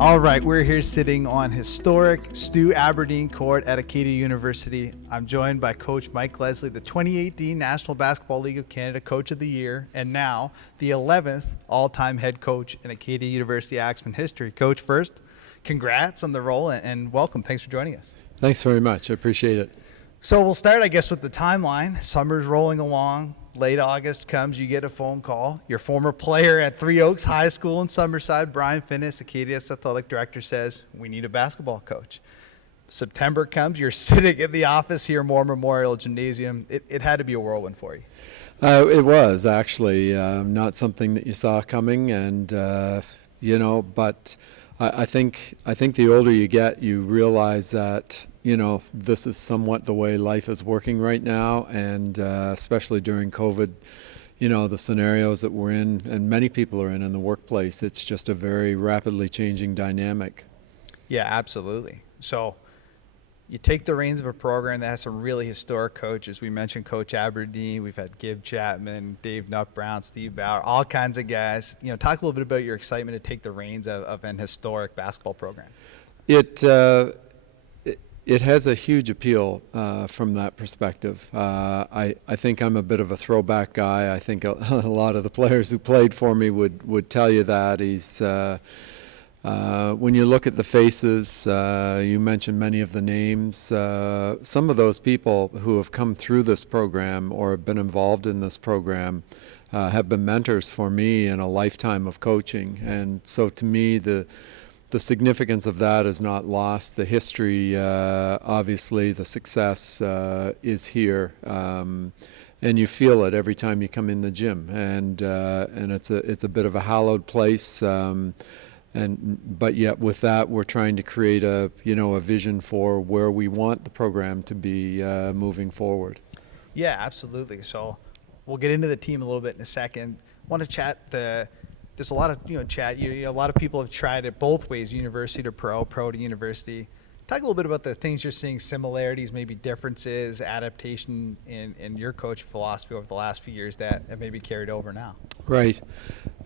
All right, we're here sitting on historic Stu Aberdeen Court at Acadia University. I'm joined by Coach Mike Leslie, the 2018 National Basketball League of Canada Coach of the Year, and now the 11th all-time head coach in Acadia University Axemen history. Coach, first, congrats on the role and welcome. Thanks for joining us. Thanks very much. I appreciate it. So we'll start, I guess, with the timeline. Summer's rolling along. Late August comes, you get a phone call. Your former player at Three Oaks High School in Summerside, Brian Finnis, Acadia's athletic director, says, we need a basketball coach. September comes, you're sitting in the office here, Moore Memorial Gymnasium. It had to be a whirlwind for you. It was actually not something that you saw coming, and but I think the older you get, you realize that this is somewhat the way life is working right now, and especially during COVID, the scenarios that we're in, and many people are in the workplace, it's just a very rapidly changing dynamic. Yeah, absolutely. So you take the reins of a program that has some really historic coaches. We mentioned Coach Aberdeen. We've had Gib Chapman, Dave Nutt Brown, Steve Bauer, all kinds of guys. Talk a little bit about your excitement to take the reins of an historic basketball program. It has a huge appeal from that perspective. I think I'm a bit of a throwback guy. I think a lot of the players who played for me would tell you that. When you look at the faces, you mentioned many of the names. Some of those people who have come through this program or have been involved in this program have been mentors for me in a lifetime of coaching. And so to me, the significance of that is not lost. The history, obviously, the success is here, and you feel it every time you come in the gym. And it's a bit of a hallowed place. But yet with that, we're trying to create a vision for where we want the program to be moving forward. Yeah, absolutely. So we'll get into the team a little bit in a second. Want to chat there's a lot of chat. A lot of people have tried it both ways, university to pro, pro to university. Talk a little bit about the things you're seeing, similarities, maybe differences, adaptation in your coach philosophy over the last few years that have maybe carried over now. Right.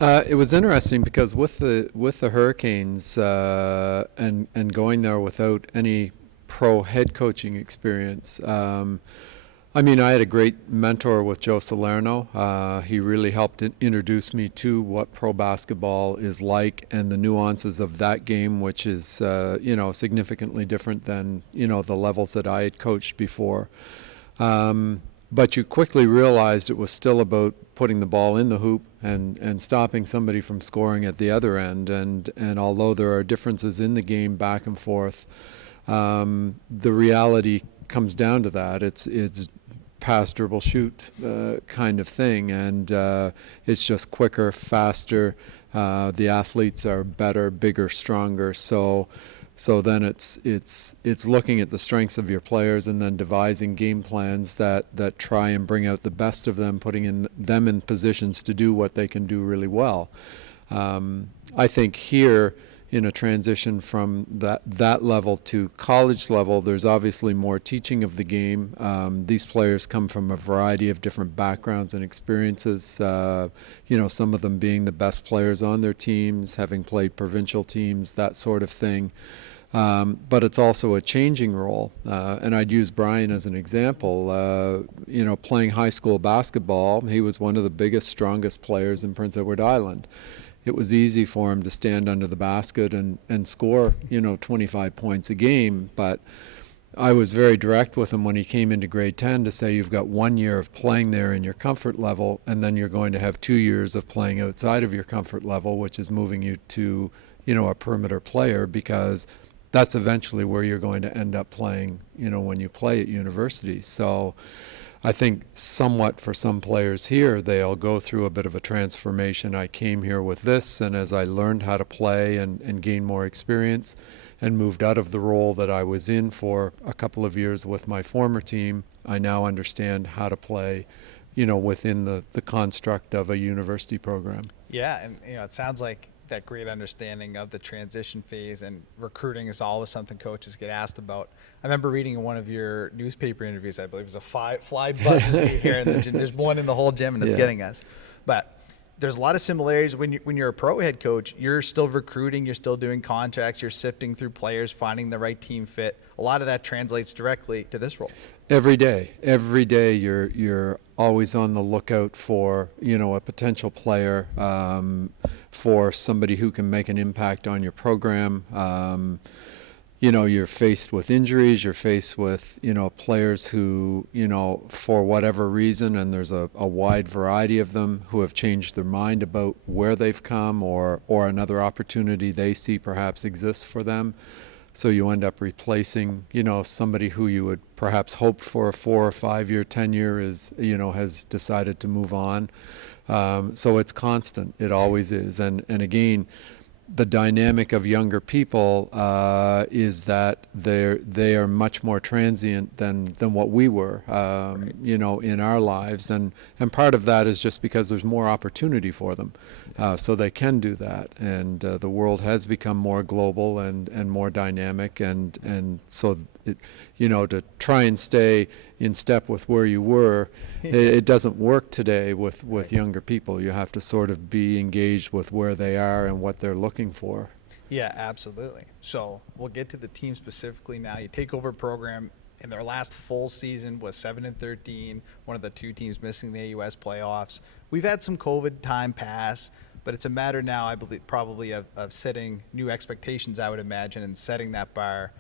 It was interesting because with the Hurricanes and going there without any pro head coaching experience, I had a great mentor with Joe Salerno. He really helped introduce me to what pro basketball is like and the nuances of that game, which is, significantly different than, the levels that I had coached before. But you quickly realized it was still about putting the ball in the hoop and stopping somebody from scoring at the other end. And although there are differences in the game back and forth, the reality comes down to that. It's pass, dribble, shoot kind of thing, and it's just quicker, faster. The athletes are better, bigger, stronger. So then it's looking at the strengths of your players and then devising game plans that try and bring out the best of them, putting them in positions to do what they can do really well. I think here, in a transition from that level to college level, there's obviously more teaching of the game. These players come from a variety of different backgrounds and experiences, some of them being the best players on their teams, having played provincial teams, that sort of thing. But it's also a changing role. And I'd use Brian as an example. Playing high school basketball, he was one of the biggest, strongest players in Prince Edward Island. It was easy for him to stand under the basket and score, 25 points a game. But I was very direct with him when he came into grade 10 to say, you've got 1 year of playing there in your comfort level, and then you're going to have 2 years of playing outside of your comfort level, which is moving you to, a perimeter player, because that's eventually where you're going to end up playing, when you play at university. So I think somewhat for some players here, they'll go through a bit of a transformation. I came here with this, and as I learned how to play and gain more experience and moved out of the role that I was in for a couple of years with my former team, I now understand how to play, within the construct of a university program. Yeah, and it sounds like that great understanding of the transition phase, and recruiting is always something coaches get asked about. I remember reading in one of your newspaper interviews, I believe it was a fly buzzes me here in the gym. There's one in the whole gym and it's getting us. But there's a lot of similarities when you're a pro head coach. You're still recruiting, you're still doing contracts, you're sifting through players, finding the right team fit. A lot of that translates directly to this role. Every day, you're always on the lookout for a potential player, for somebody who can make an impact on your program. You're faced with injuries. You're faced with players who for whatever reason, and there's a wide variety of them, who have changed their mind about where they've come, or another opportunity they see perhaps exists for them. So you end up replacing, somebody who you would perhaps hoped for a 4 or 5 year tenure has decided to move on. So it's constant. It always is. And again, the dynamic of younger people is that they are much more transient than what we were, in our lives. And part of that is just because there's more opportunity for them. So they can do that, and the world has become more global and more dynamic, and so to try and stay in step with where you were, it doesn't work today with younger people. You have to sort of be engaged with where they are and what they're looking for. Yeah, absolutely. So we'll get to the team specifically now. You take over a program in their last full season was 7-13, one of the 2 teams missing the AUS playoffs. We've had some COVID time pass, but it's a matter now, I believe, probably of setting new expectations, I would imagine, and setting that bar.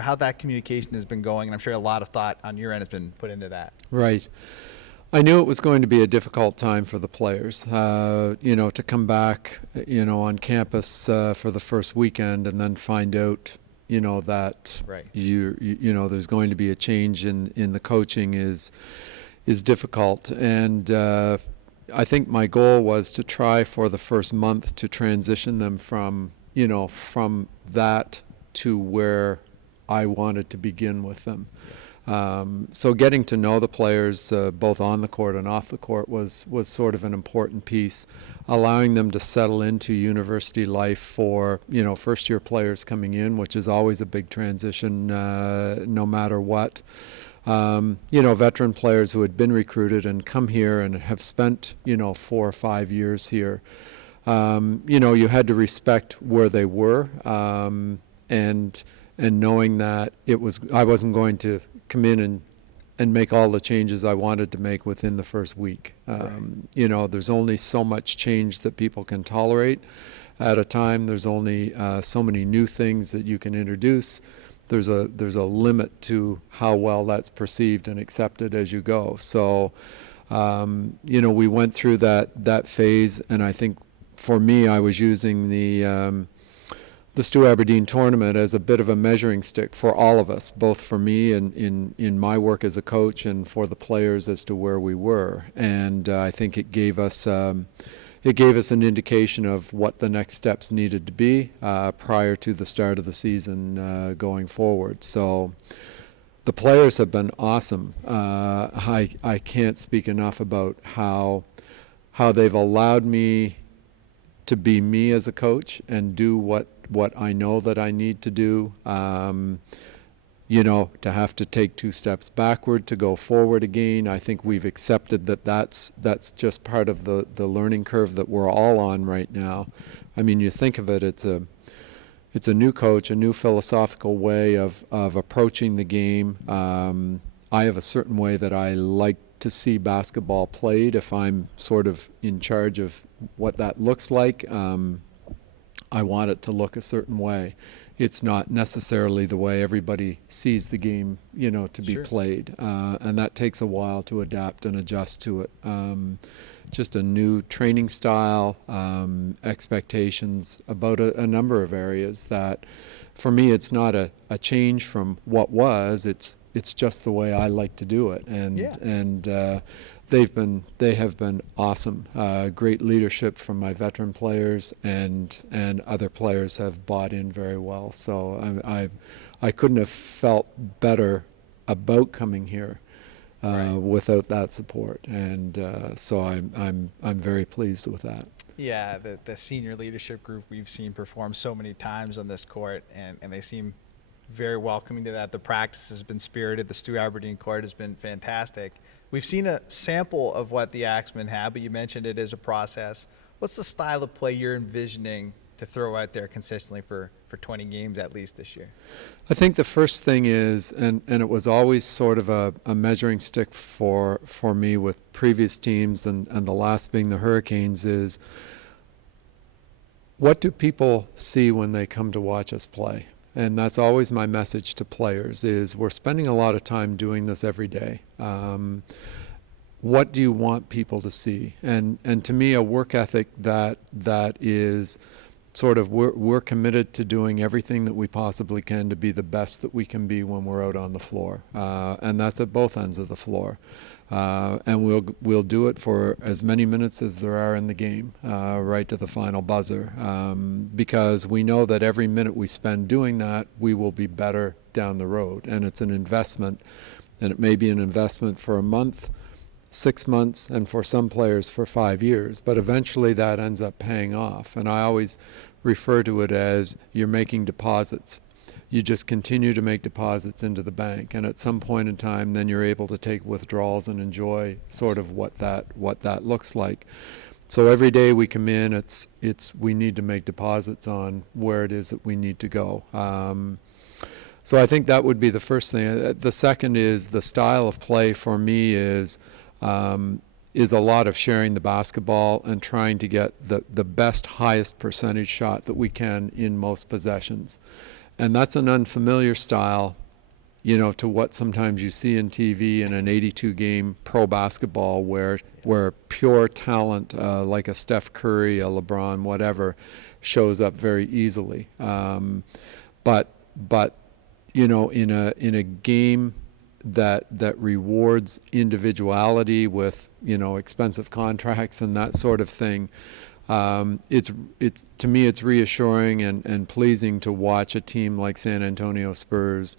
How that communication has been going, and I'm sure a lot of thought on your end has been put into that. Right. I knew it was going to be a difficult time for the players, to come back, on campus for the first weekend and then find out, that right. There's going to be a change in the coaching is difficult. And I think my goal was to try for the first month to transition them from that to where I wanted to begin with them. So getting to know the players, both on the court and off the court, was sort of an important piece. Allowing them to settle into university life for first-year players coming in, which is always a big transition, no matter what. Veteran players who had been recruited and come here and have spent 4 or 5 years here. You had to respect where they were, and knowing that I wasn't going to come in and make all the changes I wanted to make within the first week. There's only so much change that people can tolerate at a time. There's only so many new things that you can introduce. There's a limit to how well that's perceived and accepted as you go. So, we went through that phase, and I think for me, I was using the Stu Aberdeen tournament as a bit of a measuring stick for all of us, both for me and in my work as a coach, and for the players as to where we were. And I think it gave us an indication of what the next steps needed to be prior to the start of the season going forward. So the players have been awesome. I can't speak enough about how they've allowed me to be me as a coach and do what I know that I need to do. To have to take 2 steps backward to go forward again. I think we've accepted that's just part of the learning curve that we're all on right now. I mean, you think of it, it's a new coach, a new philosophical way of approaching the game. I have a certain way that I like to see basketball played. If I'm sort of in charge of what that looks like, I want it to look a certain way. It's not necessarily the way everybody sees the game, to be played. And that takes a while to adapt and adjust to it. Just a new training style, expectations about a number of areas that, for me, it's not a change from what was. It's just the way I like to do it. And they have been awesome. Great leadership from my veteran players, and other players have bought in very well. So I couldn't have felt better about coming here. without that support. And so I'm very pleased with that. Yeah, the senior leadership group we've seen perform so many times on this court, and they seem very welcoming to that. The practice has been spirited. The Stu Aberdeen court has been fantastic. We've seen a sample of what the Axemen have, but you mentioned it is a process. What's the style of play you're envisioning to throw out there consistently for 20 games at least this year? I think the first thing is, and it was always sort of a measuring stick for me with previous teams, and the last being the Hurricanes, is what do people see when they come to watch us play? And that's always my message to players, is we're spending a lot of time doing this every day. What do you want people to see? And to me, a work ethic that is sort of, we're committed to doing everything that we possibly can to be the best that we can be when we're out on the floor. And that's at both ends of the floor. And we'll do it for as many minutes as there are in the game, right to the final buzzer, because we know that every minute we spend doing that, we will be better down the road. And it's an investment, and it may be an investment for a month, 6 months, and for some players for 5 years, but eventually that ends up paying off. And I always refer to it as you're making deposits. You just continue to make deposits into the bank, and at some point in time then you're able to take withdrawals and enjoy sort of what that looks like. So every day we come in, it's we need to make deposits on where it is that we need to go. So I think that would be the first thing. The second is the style of play for me is a lot of sharing the basketball and trying to get the best, highest percentage shot that we can in most possessions. And that's an unfamiliar style, to what sometimes you see in TV in an 82-game pro basketball where pure talent, like a Steph Curry, a LeBron, whatever, shows up very easily. But in a game that rewards individuality with expensive contracts and that sort of thing, it's to me it's reassuring and pleasing to watch a team like San Antonio Spurs,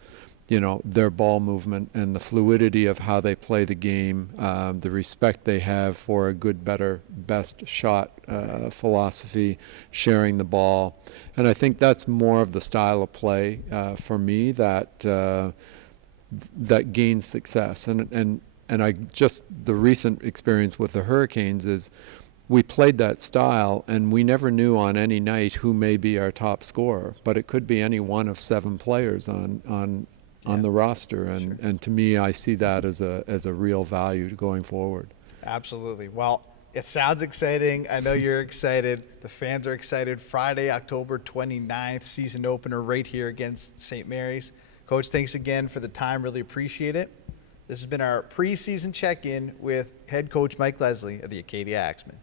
their ball movement and the fluidity of how they play the game, the respect they have for a good, better, best shot philosophy, sharing the ball. And I think that's more of the style of play for me that gains success. And the recent experience with the Hurricanes is we played that style, and we never knew on any night who may be our top scorer, but it could be any one of 7 players on the roster, and to me, I see that as a real value going forward. Absolutely. Well, it sounds exciting. I know you're excited. The fans are excited. Friday, October 29th, season opener right here against St. Mary's. Coach, thanks again for the time. Really appreciate it. This has been our preseason check-in with head coach Mike Leslie of the Acadia Axemen.